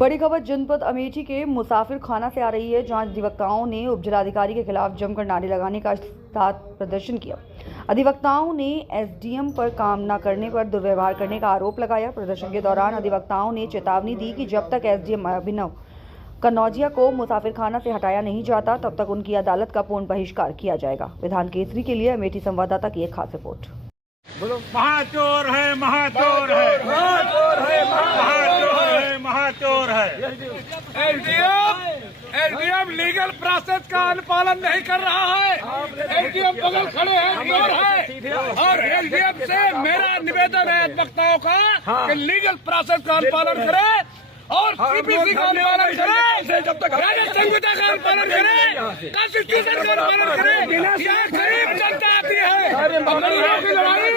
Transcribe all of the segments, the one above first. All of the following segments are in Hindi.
बड़ी खबर जनपद अमेठी के मुसाफिर खाना से आ रही है, जहां अधिवक्ताओं ने उपजिलाधिकारी के खिलाफ जमकर नारे लगाने का साथ प्रदर्शन किया। अधिवक्ताओं ने एसडीएम पर काम न करने पर दुर्व्यवहार करने का आरोप लगाया। प्रदर्शन के दौरान अधिवक्ताओं ने चेतावनी दी कि जब तक एसडीएम अभिनव कन्नौजिया को मुसाफिर खाना से हटाया नहीं जाता, तब तक उनकी अदालत का पूर्ण बहिष्कार किया जाएगा। विधान केसरी के लिए अमेठी संवाददाता की एक खास रिपोर्ट। महाचोर है, महाचोर है, महाचोर है, महाचोर है, महाचोर है। एसडीएम लीगल प्रोसेस का अनुपालन नहीं कर रहा है। एसडीएम बगल खड़े हैं, चोर है। और एसडीएम से मेरा निवेदन है अधिवक्ताओं का कि लीगल प्रोसेस का अनुपालन करे और सीपीसी का अनुपालन करे, जब तक संहिता का अनुपालन करे, कॉन्स्टिट्यूशन का अनुपालन करे। यहाँ गरीब जनता आती है, गरीबों की लड़ाई,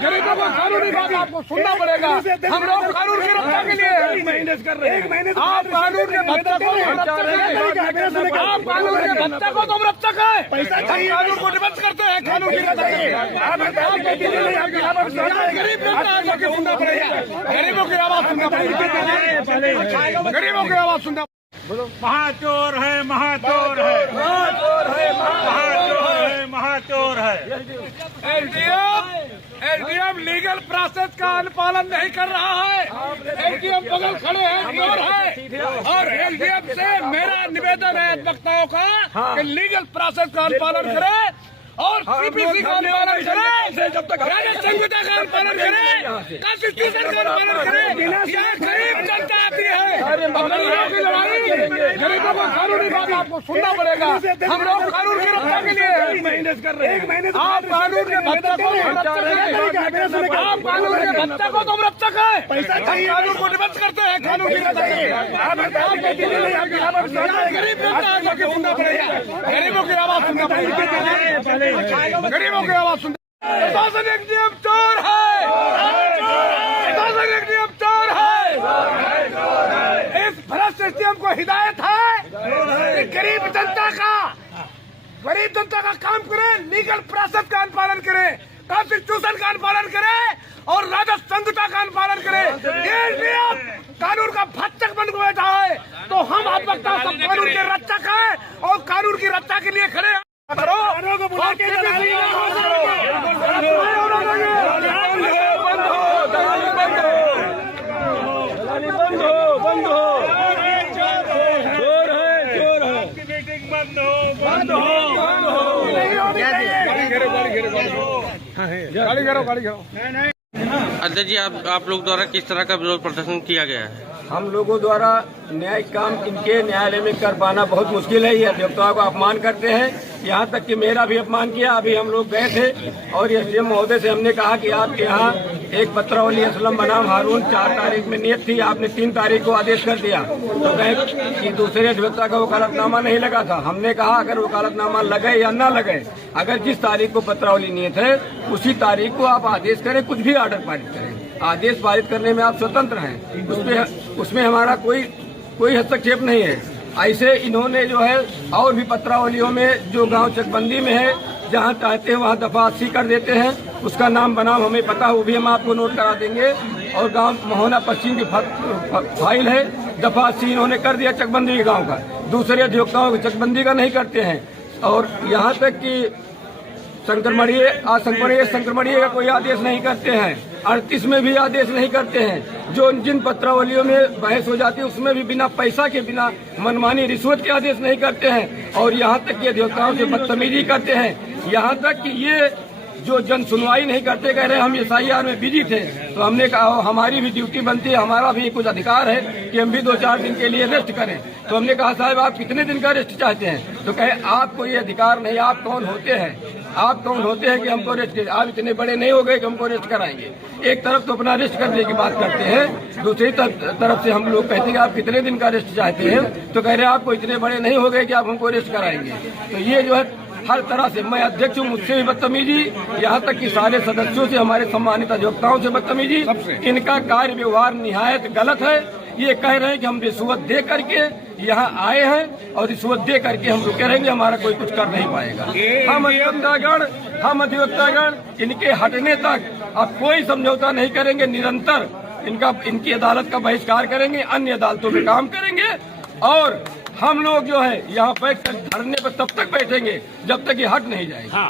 गरीबों को कानूनी बात आपको सुनना पड़ेगा। हम लोग कानून की रक्षा के लिए आप कानून के भत्ता को आप कानून के भत्ता को तुम रक्षक है, कानून को डिफेंस करते हैं, कानून की गरीब जनता आगे सुनना पड़ेगा, गरीबों की आवाज सुनना पड़ेगा, गरीबों की आवाज सुनना। महाचोर है, महाचोर है, महाचोर है, महाचोर है, महाचोर है। एसडीएम लीगल प्रोसेस का अनुपालन नहीं कर रहा है। एसडीएम बगल खड़े हैं, चोर है। और एसडीएम से मेरा निवेदन है अधिवक्ताओं का कि लीगल प्रोसेस का अनुपालन करे और सीपीसी का अनुपालन करे, जब तक संहिता का अनुपालन करे, कॉन्स्टिट्यूशन का अनुपालन करे। यहाँ गरीब जनता आती है, गरीबों की लड़ाई, गरीबों को कानूनी बात आपको सुनना पड़ेगा। हम लोग कानून की रक्षा के लिए आप कानून के भत्ता को आप कानून के भत्ता को तुम रक्षक है, कानून को डिफेंस करते हैं, कानून की गरीब जनता आगे सुनना पड़ेगा, गरीबों की आवाज सुनना पड़ेगा, गरीबों की आवाज सुनना। प्रशासनिक नियम चोर है, प्रशासनिक नियम चोर है। इस भ्रष्ट सिस्टम को हिदायत है कि गरीब जनता का काम करे, लीगल प्रोसेस का अनुपालन करे, कॉन्स्टिट्यूशन का अनुपालन करे और राजस्व संहिता का अनुपालन करे। ये नियम कानून का भक्षक बन बैठा है, तो हम अधिवक्ता सब कानून के रक्षक हैं और कानून की रक्षा के लिए खड़े हैं। अध्यक्ष जी, आप लोग द्वारा किस तरह का विरोध प्रदर्शन किया गया है? हम लोगों द्वारा न्यायिक काम इनके न्यायालय में कर पाना बहुत मुश्किल है। ये अधिवक्ताओं का अपमान करते हैं, यहाँ तक कि मेरा भी अपमान किया। अभी हम लोग गए थे और एसडीएम महोदय से हमने कहा कि आपके यहाँ एक पत्रावली असलम बनाम हारून 4 तारीख में नियत थी, आपने 3 तारीख को आदेश कर दिया। तो कहे कि दूसरे अधिवक्ता का वकालतनामा नहीं लगा था। हमने कहा अगर वकालतनामा लगे या न लगे, अगर जिस तारीख को पत्रावली नियत है उसी तारीख को आप आदेश करें, कुछ भी आर्डर पारित करें। आदेश पारित करने में आप स्वतंत्र हैं, उसमें हमारा कोई हस्तक्षेप नहीं है। ऐसे इन्होंने जो है और भी पत्रावलियों में जो गांव चकबंदी में है, जहां चाहते हैं वहां दफा 80 कर देते हैं। उसका नाम बनाम हमें पता, वो भी हम आपको नोट करा देंगे। और गांव महोना पश्चिम की फाइल है, दफा 80 इन्होंने कर दिया चकबंदी के गाँव का। दूसरे अधिवक्ताओं की चकबंदी का नहीं करते हैं। और यहाँ तक कि संक्रमणीय का कोई आदेश नहीं करते हैं। 38 में भी आदेश नहीं करते हैं। जो जिन पत्रावलियों में बहस हो जाती है उसमें भी बिना पैसा के, बिना मनमानी रिश्वत के आदेश नहीं करते हैं। और यहाँ तक कि अधिवक्ताओं से बदतमीजी करते हैं। यहाँ तक कि ये जो जन सुनवाई नहीं करते, कह रहे हम SIR में बिजी थे। तो हमने कहा हमारी भी ड्यूटी बनती है, हमारा भी कुछ अधिकार है कि हम भी 2-4 दिन के लिए रेस्ट करें। तो हमने कहा साहब आप कितने दिन का रेस्ट चाहते हैं? तो कहे आपको ये अधिकार नहीं, आप कौन होते हैं? आप कौन होते हैं कि हमको रेस्ट करें? आप इतने बड़े नहीं हो गए कि हमको रेस्ट कराएंगे। एक तरफ तो अपना रेस्ट करने की बात करते हैं, दूसरी तरफ से हम लोग कहते हैं कि आप कितने दिन का रेस्ट चाहते हैं? तो कह रहे आपको इतने बड़े नहीं हो गए कि आप हमको रेस्ट कराएंगे। तो ये जो है हर तरह से, मैं अध्यक्ष हूँ, मुझसे भी बदतमीजी, यहाँ तक कि सारे सदस्यों से, हमारे सम्मानित अधिवक्ताओं से बदतमीजी। इनका कार्य व्यवहार निहायत गलत है। ये कह रहे हैं कि हम रिश्वत दे करके यहाँ आए हैं और रिश्वत दे करके हम रुके रहेंगे, हमारा कोई कुछ कर नहीं पाएगा। हम अधिवक्तागण इनके हटने तक अब कोई समझौता नहीं करेंगे। निरंतर इनकी अदालत का बहिष्कार करेंगे, अन्य अदालतों में काम करेंगे और हम लोग जो है यहाँ बैठ कर धरने पर तब तक बैठेंगे जब तक ये हट नहीं जाएगा।